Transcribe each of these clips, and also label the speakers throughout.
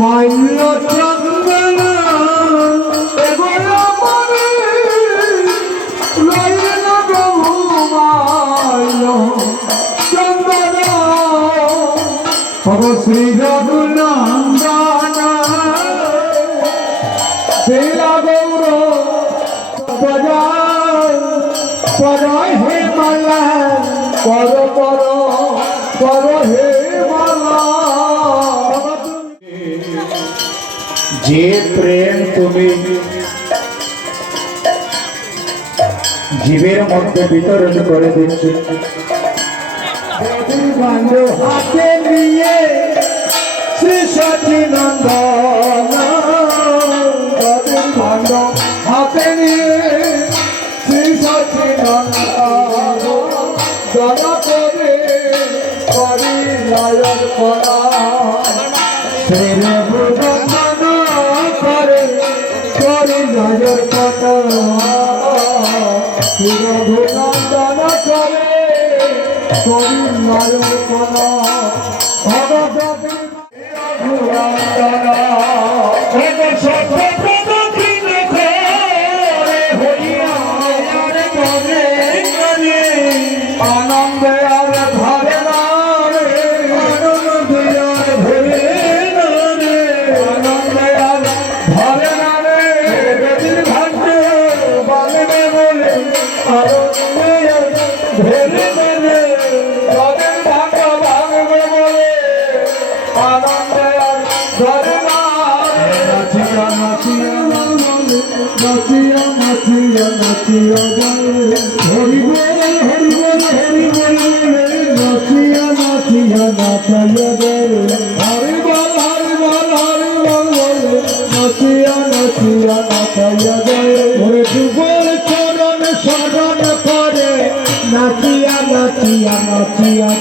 Speaker 1: মনে বহুমাল্য চন্দন
Speaker 2: হবে শ্রী রঘুনন্দন
Speaker 1: শিলা গৌর
Speaker 2: পরায় যে প্রেম তুমি, জীবের মধ্যে বিতরণ করে দিচ্ছি। হাতে নিয়ে শ্রী সচিনন্দন
Speaker 1: ভাণ্ড হাতে নিয়ে করা
Speaker 2: রঘুনন্দন করে করে নজর কথা
Speaker 1: রঘুনন্দন করে করি নয়ন করা ভগবতী রঘুনন্দন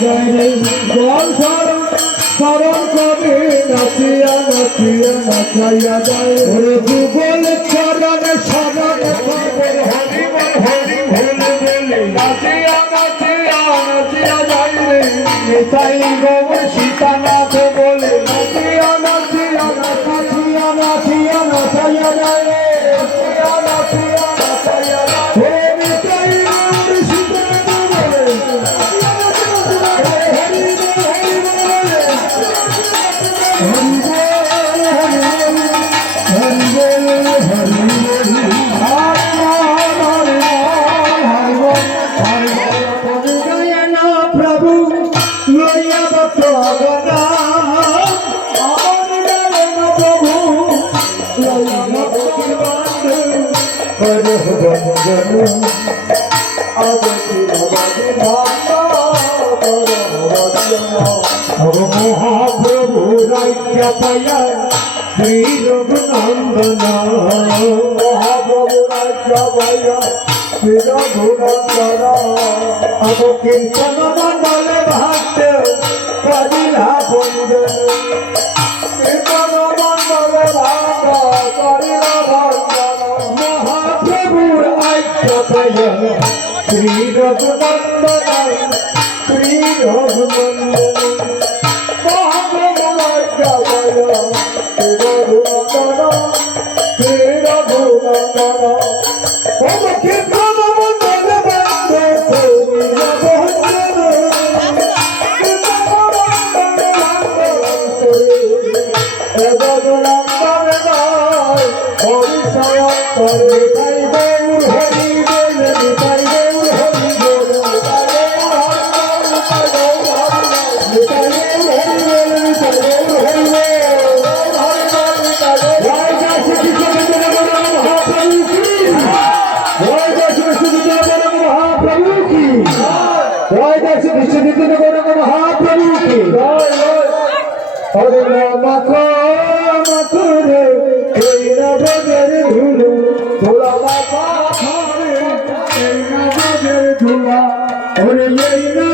Speaker 2: যায় রে
Speaker 1: জল শরণ শরণ করে নাচিয়া নাচিয়া নাচাইয়া
Speaker 2: ওরে যুগল চরণ শরণ করে মহাপ্রভু রাজ্য পায়া শ্রী রঘুনন্দন অব কীর্তন মন্ডল ভাট করিলা বন্দন আজ্ঞ পায়া শ্রী রঘুনন্দন শ্রী রঘুনন্দন অব কীর্তন
Speaker 1: জয় জয় শ্রী কৃষ্ণ মহাপ্রভু কি জয় জয় হরে রাম মথুরে এই নবদের ধুলো ধুলা বাবা হরে এই নবদের ধুলা।
Speaker 2: ওরে এই না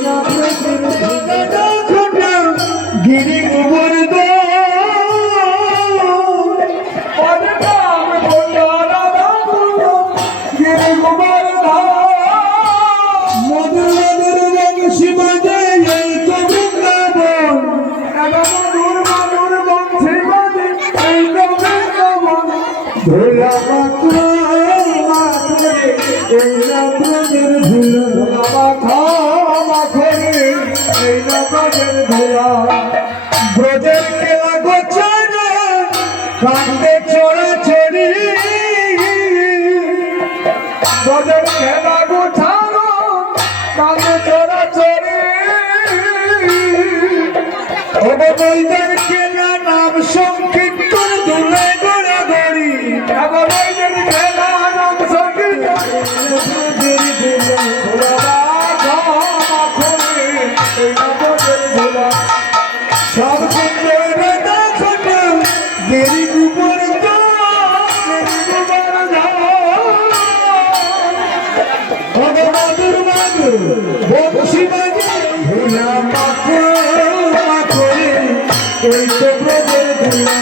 Speaker 2: এই না প্রতির ধুলা
Speaker 1: ক্ষমা করে এই নবাবের ধোলা
Speaker 2: ব্রজের খেলা গোছানো কান্দে চড়া চড়ি
Speaker 1: বজর খেলা গোছানো কানে চড়া চড়ে
Speaker 2: অববৈদের খেলা বংশী বাজে ভোলা মাখো মাখরে এই তো ব্রজের ধুলা